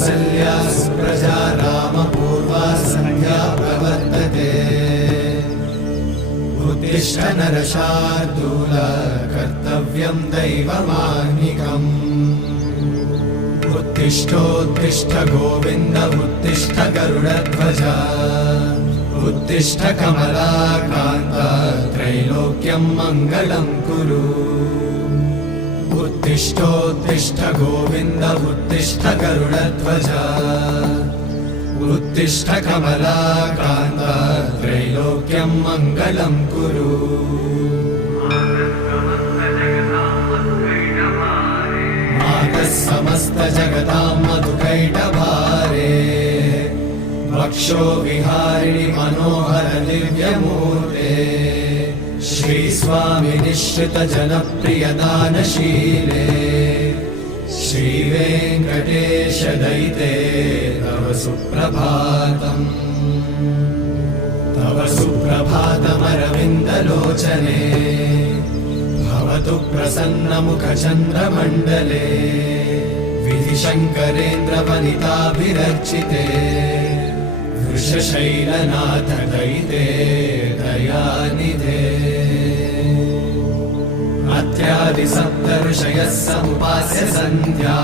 कौसल्या सुप्रजा रामपूर्वा सन्ध्या प्रवर्तते उत्तिष्ठ नरशार्दूल कर्तव्यं दैवमाह्निकम् उत्तिष्ठोत्तिष्ठ गोविन्द उत्तिष्ठ गरुडध्वज उत्तिष्ठ कमलाकान्त त्रैलोक्यं मङ्गलं कुरु उत्तिष्ठोत्तिष्ठ गोविन्द उत्तिष्ठ गरुडध्वज उत्तिष्ठ कमलाकान्त त्रैलोक्यं मङ्गलं कुरु मातः समस्त जगतां मधुकैटभारे वक्षो विहारिणि मनोहर दिव्यमूर्ते श्रीस्वामि निश्चित जनप्रिय दानशीले श्रीवेङ्कटेश दयिते तव सुप्रभातम् तव सुप्रभातमरविन्दलोचने भवतु प्रसन्नमुखचन्द्रमण्डले विधिशङ्करेन्द्रवनिताभिरर्चिते वृषशैलनाथ दयिते दयानिधे अत्यादि सप्त ऋषयः समुपास्य सन्ध्या